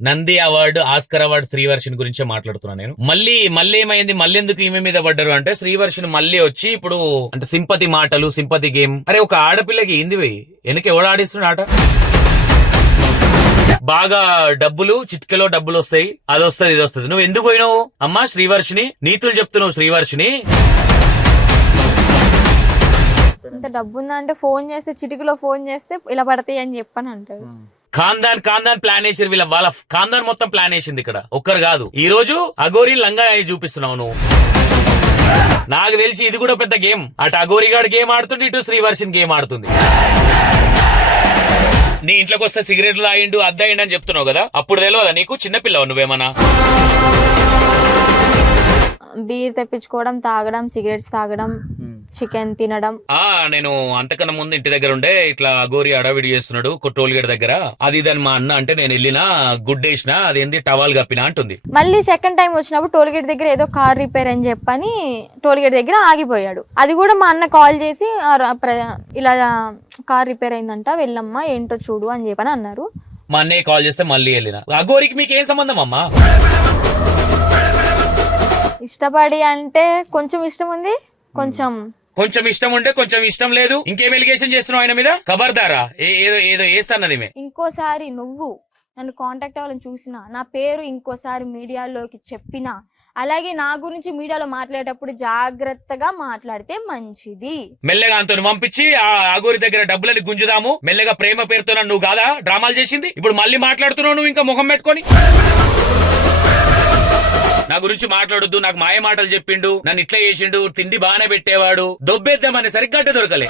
Nandi award Oscar award Srivarshini గురించే మాట్లాడుతున్నాను నేను. మళ్ళీ మళ్ళీ ఏమైంది? మళ్ళీ ఎందుకు ఈమె మీద పడ్డారు అంటే శ్రీవర్షిని మళ్ళీ వచ్చి ఇప్పుడు అంటే సింపతి మాటలు సింపతి గేమ్. అరే ఒక ఆడపిల్లకి ఏంది వెనక ఎవడు ఆడిస్తున్న ఆట? బాగా డబ్బులు చిట్కెలో డబ్బులు వస్తాయి. అది వస్తుంది ఇది వస్తుంది. నువ్వు ఎందుకు పోయినావు? అమ్మా శ్రీవర్షిని. నీతులు చెప్తున్నావు శ్రీవర్షిని. ఇంత డబ్బు ఉందా అంటే ఫోన్ చేస్తే చిటికలో ఫోన్ చేస్తే ఇలా పడతాయి అని చెప్పని అంటాడు. ఖాందాన్ ఖాందాన్ ప్లాన్ వేసారు వీళ్ళ వాళ్ళ ఖాందాన్ మొత్తం ప్లాన్ వేసింది ఇక్కడ. ఒక్కరు కాదు. ఈ రోజు అగోరి లంగా చూపిస్తున్నావు నువ్వు. నాకు తెలిసి ఇది కూడా పెద్ద గేమ్. అటు అగోరిగాడు గేమ్ ఆడుతుంది ఇటు శ్రీవర్షన్ గేమ్ ఆడుతుంది. నీ ఇంట్లోకి వస్తే సిగరెట్లు తాగిండు అద్దాయిండు అని చెప్తున్నావు కదా? అప్పుడు తెలియదా నీకు? చిన్నపిల్లవు నువ్వేమన్నా? బీర్ తెప్పించుకోవడం తాగడం సిగరెట్స్ తాగడం చికెన్ తినడం. ఆ నేను అంతకన్నా ముందు ఇంటి దగ్గర ఉండే ఇట్లా అగోరి అడవిడి చేస్తున్నాడు టోల్ గేట్ దగ్గర. అది ఇదని మా అన్న అంటే నేను వెళ్ళినా గుడ్ వేసిన అదేంది టవాల్ కప్పినా అంటుంది. మళ్ళీ సెకండ్ టైం వచ్చినప్పుడు టోల్ గేట్ దగ్గర ఏదో కార్ రిపేర్ అని చెప్పని టోల్ గేట్ దగ్గర ఆగిపోయాడు. అది కూడా మా అన్న కాల్ చేసి "ఆ ర- ప్ర- ఇలా కార్ రిపేర్ అయిందంట వెళ్ళమ్మా ఏంటో చూడు అని చెప్పని అన్నారు. మా అన్నయ్య కాల్ చేస్తే మళ్ళీ వెళ్ళిన. అగోరికి మీకు ఏం సంబంధం అమ్మా? ఇష్టపడి అంటే కొంచెం ఇష్టం ఉంది కొంచెం కొంచెం ఇష్టం ఉంటే కొంచెం ఇష్టం లేదు. ఇంకేం ఎలిగేషన్ చేస్తున్నావు ఆయన మీద? ఖబర్దారా ఏదో ఏదో వేస్తాన్నది మే ఇంకోసారి నువ్వు నన్ను కాంటాక్ట్ అవ్వాలని చూసినా నా పేరు ఇంకోసారి మీడియాలోకి చెప్పినా అలాగే నా గురించి మీడియాలో మాట్లాడేటప్పుడు జాగ్రత్తగా మాట్లాడితే మంచిది. మెల్లగా అంతో పంపించి ఆ అగోరి దగ్గర డబ్బులని గుంజుదాము. మెల్లగా ప్రేమ పేరుతో నువ్వు కాదా? డ్రామాలు చేసింది? ఇప్పుడు మళ్ళీ మాట్లాడుతున్నావు నువ్వు ఇంకా ముఖం పెట్టుకొని? నా గురించి మాట్లాడొద్దు నాకు మాయ మాటలు చెప్పిండు నన్ను ఇట్లా చేసిండు తిండి బాగానే పెట్టేవాడు దొబ్బేద్దామని సరిగ్గా దొరకలే.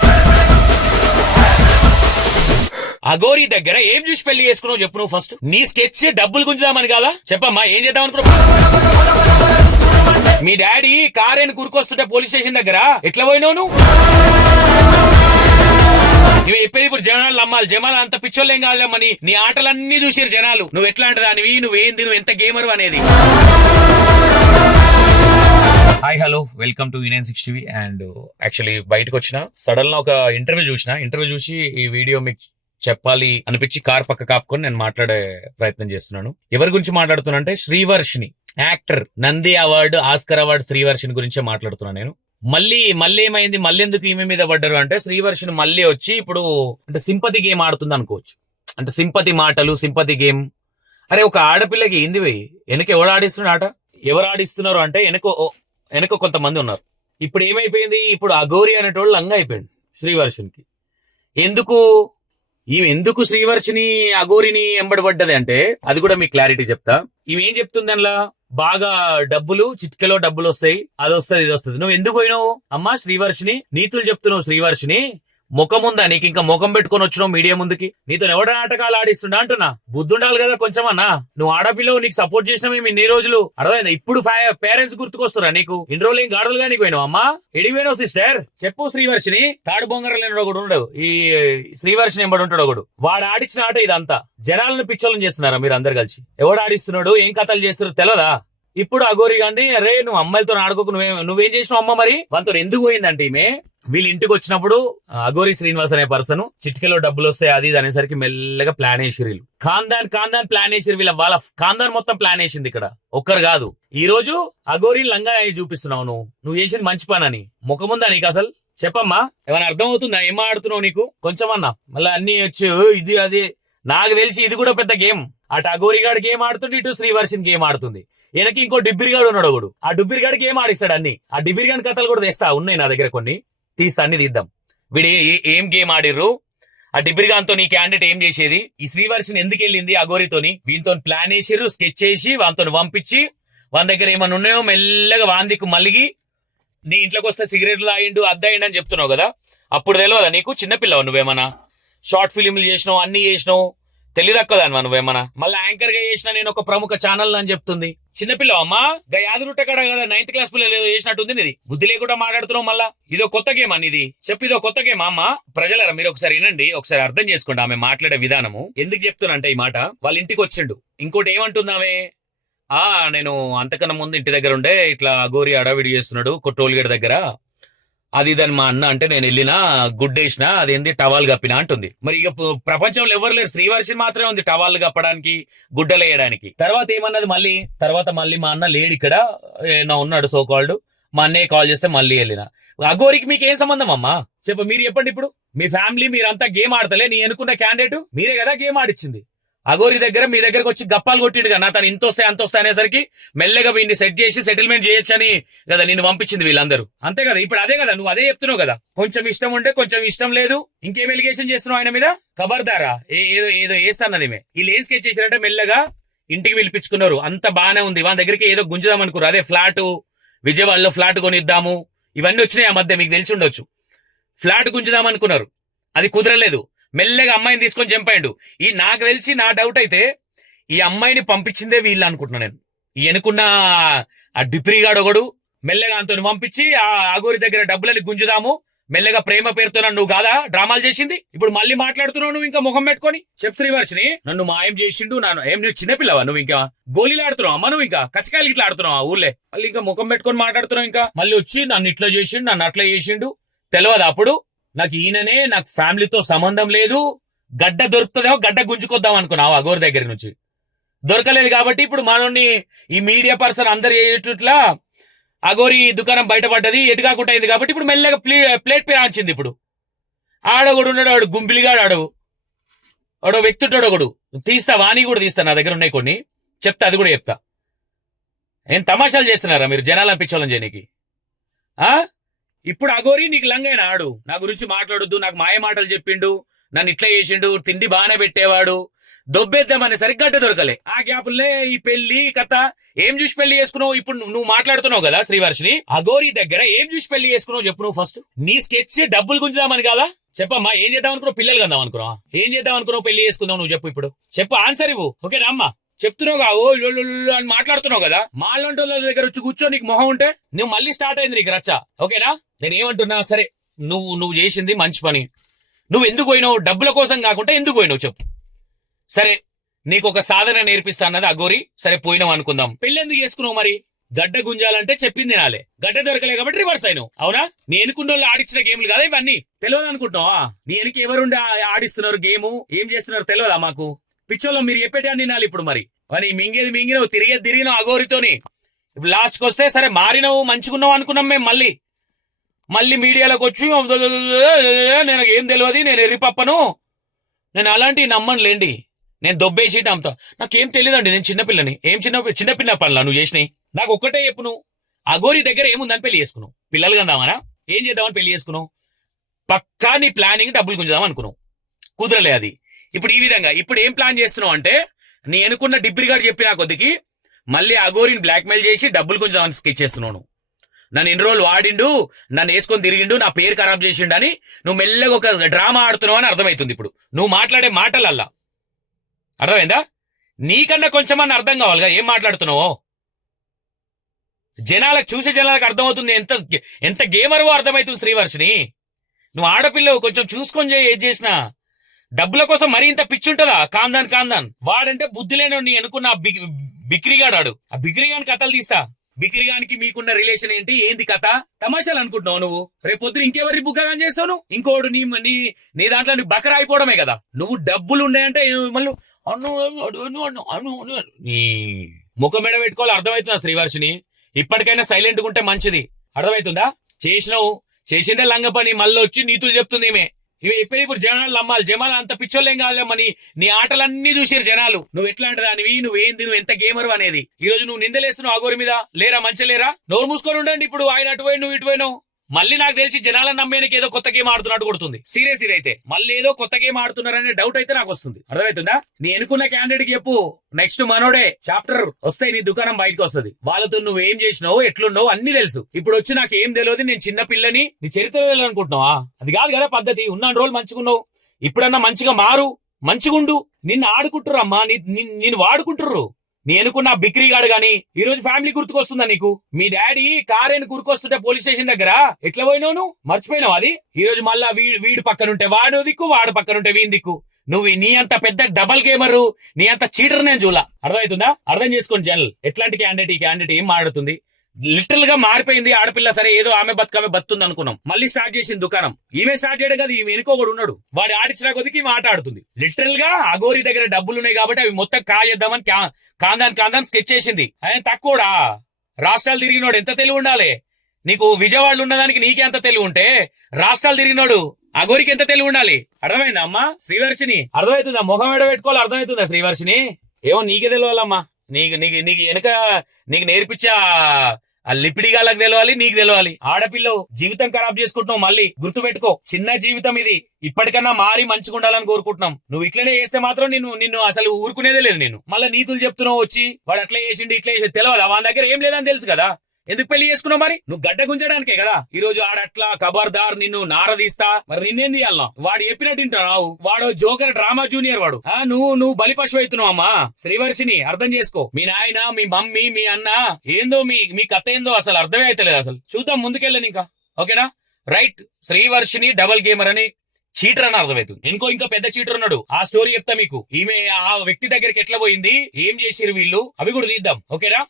అగోరి దగ్గర ఏం చూసి పెళ్ళి చేసుకున్నావు చెప్పు నువ్వు ఫస్ట్ నీ స్కెచ్ డబ్బులు గుంజుదామని కదా? చెప్పమ్మా ఏం చేద్దాం అనుకున్నావు? మీ డాడీ కారేని కురుకొస్తుంటే పోలీస్ స్టేషన్ దగ్గర ఎట్లా పోయినావు నువ్వు? ఇప్పుడు జనాలు నమ్మాలి. జనాలు అంత పిచ్చోళ్ళేం ఏం నీ ఆటలన్నీ చూసారు జనాలు. నువ్వు ఎట్లాంటి దానివి? నువ్వేంది నువ్వు ఎంత గేమరు అనేది? Hi hello welcome to union six TV and actually బయటకు వచ్చిన సడన్గా ఒక ఇంటర్వ్యూ చూసిన. ఇంటర్వ్యూ చూసి ఈ వీడియో మీకు చెప్పాలి అనిపించి కార్ పక్క కాపుకొని నేను మాట్లాడే ప్రయత్నం చేస్తున్నాను. ఎవరి గురించి మాట్లాడుతున్నా అంటే Srivarshini. Actor Nandi award Oscar award Srivarshini గురించే మాట్లాడుతున్నాను నేను. మళ్ళీ మళ్ళీ ఏమైంది? మళ్ళీ ఎందుకు ఈమె మీద పడ్డారు అంటే శ్రీవర్షిని మళ్ళీ వచ్చి ఇప్పుడు అంటే సింపతి గేమ్ ఆడుతుంది అనుకోవచ్చు. అంటే సింపతి మాటలు సింపతి గేమ్. అరే ఒక ఆడపిల్లకి ఏంది పోయి వెనక ఎవడు ఆడిస్తున్న ఆట? ఎవరు ఆడిస్తున్నారు అంటే వెనక ఓ- వెనక కొంతమంది ఉన్నారు. ఇప్పుడు ఏమైపోయింది? ఇప్పుడు అఘోరి అనేటోళ్ళు లంగా అయిపోయింది శ్రీవర్షునికి. ఎందుకు? ఈమె ఎందుకు శ్రీవర్షిని అఘోరిని ఎంబడబడ్డది అంటే అది కూడా మీకు క్లారిటీ చెప్తా. ఈమె ఏం చెప్తుంది అందులో బాగా డబ్బులు చిట్కెలో డబ్బులు వస్తాయి అది వస్తుంది ఇది వస్తుంది నువ్వు ఎందుకు పోయినావు? అమ్మా శ్రీవర్షిని. నీతులు చెప్తున్నావు శ్రీవర్షిని. ముఖం ఉందా? నీకు ఇంకా ముఖం పెట్టుకొని వచ్చినావు మీడియా ముందుకి? నీతో ఎవడ నాటకాలు ఆడిస్తుండ అంటున్నా? బుద్ధుండాలి కదా కొంచెం అన్నా నువ్వు ఆడపిల్లవు నీకు సపోర్ట్ చేసినవి ఇన్ని రోజులు. అర్థమైందా? ఇప్పుడు పేరెంట్స్ గుర్తుకొస్తురా నీకు? ఇన్ని రోజులు ఏం గాడులుగా నీకు పోయినావు అమ్మా? ఎడిపోయినావు సిస్టర్ చెప్పు శ్రీవర్షిని. తాడు బొంగరలేని ఒకడు ఉండడు. ఈ శ్రీవర్షిని ఎంబడి ఉంటాడు ఒకడు. వాడు ఆడిచ్చిన ఆట ఇదంతా. జనాలను పిచ్చోళ్ళని చేస్తున్నారా మీరు అందరు కలిసి? ఎవడు ఆడిస్తున్నాడు? ఏం కథలు చేస్తున్నారు తెలియదా ఇప్పుడు అగోరి గాండి అరే నువ్వు అమ్మాయిలతో ఆడుకోకు. నువ్వే నువ్వేం చేసినావు అమ్మ మరి? వాళ్ళతో ఎందుకు పోయిందంటే ఈమె? వీళ్ళ ఇంటికి వచ్చినప్పుడు అగోరి శ్రీనివాస్ అనే పర్సన్ చిట్కలో డబ్బులు వస్తాయి అది ఇది అనేసరికి మెల్లగా ప్లాన్ వేసిరు వీళ్ళు. ఖాందాన్ ఖాందాన్ ప్లాన్ వేసిరు వీళ్ళ వాళ్ళ ఖాందాన్ మొత్తం ప్లాన్ వేసింది ఇక్కడ. ఒక్కరు కాదు. ఈ రోజు అగోరి లంగా చూపిస్తున్నావు నువ్వు. నువ్వు చేసింది మంచి పని అని ముఖముందా నీకు అసలు? చెప్పమ్మా. ఏమైనా అర్థం అవుతుందా ఏం ఆడుతున్నావు నీకు? కొంచెం అన్నా. మళ్ళీ అన్ని వచ్చి ఇది అది. నాకు తెలిసి ఇది కూడా పెద్ద గేమ్. అటు అగోరిగాడు గేమ్ ఆడుతుంది ఇటు శ్రీవర్షిన్ గేమ్ ఆడుతుంది. వెనక ఇంకో డిబ్బిరిగాడు ఉన్నాడు ఒకడు. ఆ డిబ్బిరిగాడికి గేమ్ ఆడిస్తాడు అన్ని. ఆ డిబ్బిరిగాడి కథలు కూడా తెస్తా. ఉన్నాయి నా దగ్గర కొన్ని. తీస్తా అన్ని తీద్దాం. వీడు ఏ- ఏం గేమ్ ఆడిర్రు? ఆ డిబ్రిగాన్తో నీ క్యాండిడేట్ ఏం చేసేది? ఈ శ్రీవర్షన్ ఎందుకు వెళ్ళింది అగోరితోని వీళ్ళతో ప్లాన్ వేసిర్రు స్కెచ్ చేసి వాళ్ళతో పంపించి వాళ్ళ దగ్గర ఏమన్నా ఉన్నాయో మెల్లగా వాందికు మలిగి నీ ఇంట్లోకి వస్తే సిగరెట్లు తాగిండు అద్దయిండు అని చెప్తున్నావు కదా? అప్పుడు తెలియదా నీకు? చిన్నపిల్లవు నువ్వేమన్నా? షార్ట్ ఫిలింలు చేసినావు అన్ని చేసినావు తెలియదక్కదాను నువ్వేమన్నా? మళ్ళీ యాంకర్గా చేసిన నేను ఒక ప్రముఖ ఛానల్ అని చెప్తుంది. చిన్నపిల్ల అమ్మా? గా యాదరుట్ట కడ కదా నైన్త్ క్లాస్ పిల్లలు ఏదో చేసినట్టుంది ఇది బుద్ధి లేకుండా మాట్లాడుతున్నావు మళ్ళా? ఇదో కొత్త గేమ్ అని ఇది ఇదో కొత్త గేమ్ అమ్మా. ప్రజలరా మీరు ఒకసారి వినండి ఒకసారి అర్థం చేసుకోండి ఆమె మాట్లాడే విధానము. ఎందుకు చెప్తున్నా ఈ మాట వాళ్ళ ఇంటికి వచ్చిండు. ఇంకోటి ఏమంటుంది ఆ నేను అంతకన్నా ముందు ఇంటి దగ్గర ఉండే ఇట్లా గోరి అడవిడి చేస్తున్నాడు టోల్ దగ్గర. అది దాని మా అన్న అంటే నేను వెళ్ళినా గుడ్డేసిన అదేంది టవాల్ కప్పినా అంటుంది. మరి ఇక ప్రపంచంలో ఎవరు లేరు. శ్రీవర్షి మాత్రమే ఉంది టవాల్ కప్పడానికి గుడ్డలు వేయడానికి తర్వాత ఏమన్నది మళ్ళీ? తర్వాత మళ్ళీ మా అన్న లేడు ఇక్కడ నా ఉన్నాడు సో కాల్డ్ మా అన్నయ్య కాల్ చేస్తే మళ్ళీ వెళ్ళిన. అగోరికి మీకు ఏం సంబంధం అమ్మా? చెప్ప మీరు చెప్పండి ఇప్పుడు. మీ ఫ్యామిలీ మీరంతా గేమ్ ఆడతలే నీ అనుకున్న క్యాండిడేట్ మీరే కదా గేమ్ ఆడిచ్చింది. అగోరి దగ్గర మీ దగ్గరకు వచ్చి గప్పాలు కొట్టిడు కదా తను ఇంత వస్తే అంత వస్తే అనేసరికి మెల్లగా వీడిని సెట్ చేసి సెటిల్మెంట్ చేయొచ్చని కదా నిన్ను పంపించింది వీళ్ళందరూ. అంతే కదా ఇప్పుడు అదే కదా నువ్వు అదే చెప్తున్నావు కదా. కొంచెం ఇష్టం ఉంటే కొంచెం ఇష్టం లేదు ఇంకేం ఎలిగేషన్ చేస్తున్నావు ఆయన మీద? ఖబర్దారా ఏ- ఏదో ఏదో వేస్తాన్నది మే వీళ్ళు ఏం స్కెచ్ చేశారంటే మెల్లగా ఇంటికి పిలిపించుకున్నారు. అంత బానే ఉంది వాళ్ళ దగ్గరికి ఏదో గుంజుదాం అనుకున్నారు. అదే ఫ్లాట్ విజయవాడలో ఫ్లాట్ కొనిద్దాము. ఇవన్నీ వచ్చినాయి ఆ మధ్య మీకు తెలిసి ఉండొచ్చు. ఫ్లాట్ గుంజుదాం అనుకున్నారు. అది కుదరలేదు. మెల్లగా అమ్మాయిని తీసుకొని చంపాయండు. ఈ నాకు తెలిసి నా డౌట్ అయితే ఈ అమ్మాయిని పంపించిందే వీళ్ళు అనుకుంటున్నా నేను. ఈ వెనుకున్న ఆ డిప్రీగాడు ఒకడు మెల్లగా అంతని పంపించి ఆ అగోరి దగ్గర డబ్బులని గుంజుదాము. మెల్లగా ప్రేమ పేరుతో నన్ను నువ్వు కాదా? డ్రామాలు చేసింది? ఇప్పుడు మళ్ళీ మాట్లాడుతున్నావు నువ్వు ఇంకా ముఖం పెట్టుకొని? చెప్ శ్రీవర్షిని నన్ను మాయం చేసిండు నన్ను ఏం నువ్వు చిన్నపిల్లవా నువ్వు ఇంకా? గోళీలు ఆడుతున్నావు అమ్మ నువ్వు ఇంకా? కచ్చకాయలు ఇట్లా ఆడుతున్నావు ఆ ఊర్లే? మళ్ళీ ఇంకా ముఖం పెట్టుకొని మాట్లాడుతున్నావు ఇంకా? మళ్ళీ వచ్చి నన్ను ఇట్లా చేసిండు నన్ను అట్లా చేసిండు. తెలియదు అప్పుడు. నాకు ఈయననే నాకు ఫ్యామిలీతో సంబంధం లేదు. గడ్డ దొరుకుతుందేమో గడ్డ గుంజుకొద్దాం అనుకున్నావు అగోరి దగ్గర నుంచి. దొరకలేదు కాబట్టి ఇప్పుడు మనోని ఈ మీడియా పర్సన్ అందరు ఏటుట్లా అగోరి దుకాణం బయటపడ్డది ఎటు కాకుండా అయింది కాబట్టి ఇప్పుడు మెల్లగా ప్లే ప్లేట్ పే ఇప్పుడు. ఆడొకడు ఉన్నాడు ఆడు గుంపిలిగాడు ఆడు ఆడో వ్యక్తి ఉంటాడు ఒకడు. తీస్తా వాణి కూడా తీస్తా నా దగ్గర ఉన్నాయి కొన్ని. చెప్తా అది కూడా చెప్తా. ఏం తమాషాలు చేస్తున్నారా మీరు? జనాలు అనిపించాలని చేయనీకి. ఆ? ఇప్పుడు అగోరి నీకు లంగైన ఆడు. నా గురించి మాట్లాడొద్దు నాకు మాయ మాటలు చెప్పిండు. నన్ను ఇట్లా చేసిండు తిండి బాగానే పెట్టేవాడు. దొబ్బేద్దామనే సరిగ్గడ్డ దొరకలే. ఆ గ్యాపుల్లే ఈ పెళ్ళి కథ. ఏం చూసి పెళ్ళి చేసుకున్నావు? ఇప్పుడు నువ్వు- నువ్వు మాట్లాడుతున్నావు కదా శ్రీవర్షిని. అగోరి దగ్గర ఏం చూసి పెళ్ళి చేసుకున్నావు చెప్పు నువ్వు ఫస్ట్ నీ స్కెచ్ డబ్బులు గుంజుదామని కదా? చెప్పమ్మా ఏం చేద్దాం అనుకున్నావు? పిల్లలు కందాం అనుకున్నావా? ఏం చేద్దాం అనుకున్నావు? పెళ్ళి చేసుకుందాం నువ్వు చెప్పు ఇప్పుడు. చెప్పు ఆన్సర్ ఇవ్వు. ఓకేనా అమ్మా? చెప్తున్నావు కా, అని మాట్లాడుతున్నావు కదా మాలాంటి వాళ్ళ దగ్గర వచ్చి కూర్చో నీకు మొహం ఉంటే నువ్వు మళ్ళీ స్టార్ట్ అయింది నీకు రచ్చ. ఓకేనా? నేను ఏమంటున్నా సరే నువ్వు నువ్వు చేసింది మంచి పని. నువ్వు ఎందుకు పోయినావు? డబ్బుల కోసం కాకుండా ఎందుకు పోయినావు చెప్పు. సరే నీకు ఒక సాధన నేర్పిస్తా అన్నది అగోరి సరే పోయినావు అనుకుందాం. పెళ్ళి ఎందుకు చేసుకున్నావు మరి? గడ్డ గుంజాలంటే చెప్పింది నాలే. గడ్డ దొరకలే కాబట్టి రివర్స్ అయినావు. అవునా? నీ ఎనుకున్న వాళ్ళు ఆడించిన గేమ్లు కదా ఇవన్నీ. తెలియదు అనుకుంటున్నావా నీ వెనుక ఎవరుండి ఆడిస్తున్నారు గేమ్? ఏం చేస్తున్నారు? తెలియదా మాకు? పిచ్చోళ్ళం మీరు చెప్పేటాన్ని వినాలి ఇప్పుడు మరి. మరి మింగేది మింగినవు తిరిగేది తిరిగినావు అగోరితోని ఇప్పుడు లాస్ట్కి వస్తే సరే మారినవు మంచుకున్నావు అనుకున్నాం మేము మళ్ళీ. మళ్ళీ మీడియాలోకి వచ్చి నేను ఏం తెలియదు నేను ఎర్రిపప్పను నేను అలాంటివి నమ్మను లేండి. నేను దొబ్బేసి అమ్ముతా నాకేం తెలియదండి నేను చిన్నపిల్లని ఏం చిన్న చిన్నపిల్ల పనులా నువ్వు చేసినాయి? నాకు ఒక్కటే చెప్పు నువ్వు. అగోరి దగ్గర ఏముందని పెళ్ళి చేసుకున్నావు? పిల్లలు కందామనా? ఏం చేద్దామని పెళ్ళి చేసుకున్నావు? పక్కా నీ ప్లానింగ్ డబ్బులు గుంజుదాం అనుకున్నావు. కుదరలే అది. ఇప్పుడు ఈ విధంగా ఇప్పుడు ఏం ప్లాన్ చేస్తున్నావు అంటే నీ అనుకున్న డిబ్రిగాడు చెప్పిన కొద్దికి మళ్ళీ అగోరిని బ్లాక్మెయిల్ చేసి డబ్బులు కొంచెం స్కెచ్ చేస్తున్నావు నన్ను ఎన్ని రోజులు వాడిండు నన్ను వేసుకొని తిరిగిండు నా పేరు ఖరాబ్ చేసిండు అని నువ్వు మెల్లగా ఒక డ్రామా ఆడుతున్నావు అని అర్థమవుతుంది ఇప్పుడు. నువ్వు మాట్లాడే మాటలల్లా. అర్థమైందా? నీకన్నా కొంచెమన్నా అర్థం కావాలిగా ఏం మాట్లాడుతున్నావో? జనాలకు చూసే జనాలకు అర్థమవుతుంది ఎంత ఎంత గేమర్వో అర్థమవుతుంది శ్రీవర్షిని. నువ్వు ఆడపిల్లవు కొంచెం చూసుకొని చేయి ఏది చేసినా. డబ్బుల కోసం మరీ ఇంత పిచ్చి ఉంటుందా కాందాన్ కాందాన్. వాడంటే బుద్ధి లేని అనుకున్న బిక్రిగాడాడు. బిక్- ఆ బిక్రిగాని కథలు తీస్తా. బిక్రిగానికి మీకున్న రిలేషన్ ఏంటి? ఏంది కథ? తమాషాలు అనుకుంటున్నావు నువ్వు? రేపు ఇంకెవరి బుగ్గగాని చేస్తావు ఇంకోడు నీ నీ నీ దాంట్లో నీ బకర అయిపోవడమే కదా. నువ్వు డబ్బులు ఉన్నాయంటే మళ్ళీ అను అను అను నీ ముఖం మెడ పెట్టుకోవాలి అర్థమవుతుందా శ్రీవర్షిని? ఇప్పటికైనా సైలెంట్ ఉంటే మంచిది. అర్థమవుతుందా? చేసినావు. చేసిందే లంగ పని మళ్ళీ వచ్చి నీతులు చెప్తుంది ఈమె. ఇవి చెప్పేది ఇప్పుడు జనాలు నమ్మాలి. జనాలు అంత పిచ్చోళ్ళేం కాదులేమ్మా నీ నీ ఆటలన్నీ చూసారు జనాలు. నువ్వు ఎట్లాంటి దానివి నువ్వేంది నువ్వు ఎంత గేమరు అనేది? ఈ రోజు నువ్వు నిందలేస్తున్నావు ఆగోరి మీద? లేరా? మంచి లేరా? నోరు మూసుకొని ఉండండి ఇప్పుడు. ఆయన అటు పోయి నువ్వు ఇటుపోయినావు మళ్ళీ నాకు తెలిసి జనాలను నమ్మేనికి ఏదో కొత్త గేమ్ ఆడుతున్నట్టు కొడుతుంది. సీరియస్ ఇదైతే. మళ్ళీ ఏదో కొత్త గేమ్ ఆడుతున్నారనే డౌట్ అయితే నాకు వస్తుంది. అర్థమవుతుందా? నీ ఎనుకున్న క్యాండిడేట్ చెప్పు. నెక్స్ట్ మనోడే చాప్టర్ వస్తే నీ దుకాణం బయటకు వస్తుంది. వాళ్ళతో నువ్వు ఏం చేసినావు ఎట్లున్నావు అన్ని తెలుసు. ఇప్పుడు వచ్చి నాకు ఏం తెలియదు నేను చిన్న పిల్లని నీ చరిత్ర అనుకుంటున్నావా అది కాదు కదా పద్ధతి. ఉన్నాను రోజులు మంచుకున్నావు. ఇప్పుడన్నా మంచిగా మారు. మంచిగుండు. నిన్ను ఆడుకుంటుర్రు అమ్మా నీ- నిన్ను వాడుకుంటుర్రు. నీ బిక్రీగాడు ఆ గాని ఈ రోజు ఫ్యామిలీ గుర్తుకొస్తుందా నీకు? మీ డాడీ కారేని అని గుర్తుకొస్తుంటే పోలీస్ స్టేషన్ దగ్గర ఎట్లా పోయినావు నువ్వు మర్చిపోయినావు అది? ఈ రోజు మళ్ళా వీడు వీడి పక్కనుంటే వాడు దిక్కు వాడు పక్కనుంటే వీని దిక్కు. నువ్వు నీ అంత పెద్ద డబల్ గేమరు నీ అంత చీటర్ నేను చూలా అర్థమవుతుందా అర్థం చేసుకోండి జనరల్. ఎట్లాంటి క్యాండిడేట్ ఈ క్యాండిడేట్ ఏం మాడుతుంది లిటరల్గా మారిపోయింది ఆడపిల్ల సరే ఏదో ఆమె బతుకమే బతుంది అనుకున్నాం మళ్ళీ స్టార్ట్ చేసింది దుకాణం. ఈమె స్టార్ట్ చేయడం కదా ఈమె వెనుక కూడా ఉన్నాడు. వాడు ఆడించిన కొద్దికి ఈమె ఆట ఆడుతుంది. లిటరల్గా అగోరి దగ్గర డబ్బులు ఉన్నాయి కాబట్టి అవి మొత్తం కాయేద్దామని కాందాన్ కాందాన్ స్కెచ్ చేసింది. ఆయన తక్కువడా? రాష్ట్రాలు తిరిగినోడు ఎంత తెలివి ఉండాలి? నీకు విజయవాడలో ఉన్నదానికి నీకే తెలివి ఉంటే రాష్ట్రాలు తిరిగినోడు అగోరికి ఎంత తెలివి ఉండాలి? అర్థమైందా అమ్మా? శ్రీవర్షిని. అర్థమవుతుందా? ముఖం ఎడబెట్టుకోవాలి అర్థమవుతుందా శ్రీవర్షిని? ఏమో నీకే తెలియాలమ్మా. నీకు నీకు నీకు వెనక నీకు నేర్పించే ఆ- లిపిడి గాలకు తెలవాలి నీకు తెలవాలి. ఆడపిల్ల జీవితం ఖరాబ్ చేసుకుంటున్నావు మళ్ళీ గుర్తు పెట్టుకో చిన్న జీవితం ఇది. ఇప్పటికన్నా మారి మంచిగా ఉండాలని కోరుకుంటున్నాం. నువ్వు ఇట్లనే చేస్తే మాత్రం నిన్ను నిన్ను అసలు ఊరుకునేదే లేదు నేను. మళ్ళీ నీతులు చెప్తున్నావు వచ్చి వాడు అట్లా చేసిండు ఇట్లా చేసి తెలియదు వాళ్ళ దగ్గర ఏం లేదని తెలుసు కదా. ఎందుకు పెళ్ళి చేసుకున్నావు మరి? నువ్వు గడ్డ గుంజడానికే కదా. ఈ రోజు ఆడట్లా కబర్దార్ నిన్ను నారదీస్తా. మరి నిన్నేం తీయాలనా వాడు చెప్పినట్టు వింటున్నావు వాడు జోకర్ డ్రామా జూనియర్ వాడు. ఆ నువ్వు నువ్వు బలి పశువు అవుతున్నావు అమ్మా. శ్రీవర్షిని అర్థం చేసుకో. మీ నాయన మీ మమ్మీ మీ అన్న ఏందో మీ మీ కథ ఏందో అసలు అర్థమే అవుతలేదు అసలు. చూద్దాం ముందుకెళ్ళని ఇంకా. ఓకేనా? రైట్. శ్రీవర్షిని డబల్ గేమర్ అని చీటర్ అని అర్థమవుతుంది. ఇంకో ఇంకా పెద్ద చీటర్ ఉన్నాడు. ఆ స్టోరీ చెప్తా మీకు. ఈమె ఆ వ్యక్తి దగ్గరికి ఎట్లా పోయింది? ఏం చేసిరు వీళ్ళు? అవి కూడా తీద్దాం. ఓకేనా?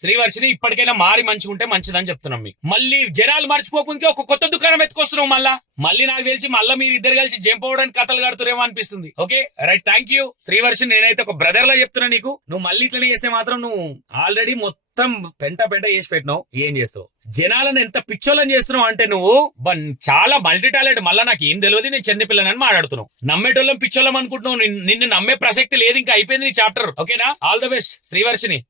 శ్రీవర్షిని ఇప్పటికైనా మారి మంచిగుంటే మంచిదని చెప్తున్నాం మీకు. మళ్ళీ జనాలు మర్చిపోకుండా ఒక కొత్త దుకాణం ఎత్తుకొస్తున్నాం మళ్ళా. మళ్ళీ నాకు తెలిసి మళ్ళీ మీరు ఇద్దరు కలిసి జంపవడానికి కథలు కడుతురేమో అనిపిస్తుంది. Okay? Right thank you. Srivarshini నేనైతే ఒక బ్రదర్ లా చెప్తున్నా నీకు. నువ్వు మళ్ళీ ఇట్లనే చేస్తే మాత్రం నువ్వు ఆల్రెడీ మొత్తం పెంట పెంట చేసి పెట్టినావు. ఏం చేస్తావు? జనాలను ఎంత పిచ్చోళ్ళని చేస్తున్నావు అంటే నువ్వు? బన్ చాలా మల్టీ టాలెంట్. మళ్ళీ నాకు ఏం తెలియదు నేను చిన్నపిల్లని మాట్లాడుతున్నావు. నమ్మేటోళ్ళం పిచ్చోళ్ళం అనుకుంటున్నావు. నిన్ను- నిన్ను నమ్మే ప్రసక్తి లేదు ఇంకా అయిపోయింది నీ చాప్టర్. ఓకేనా? All the best Srivarshini.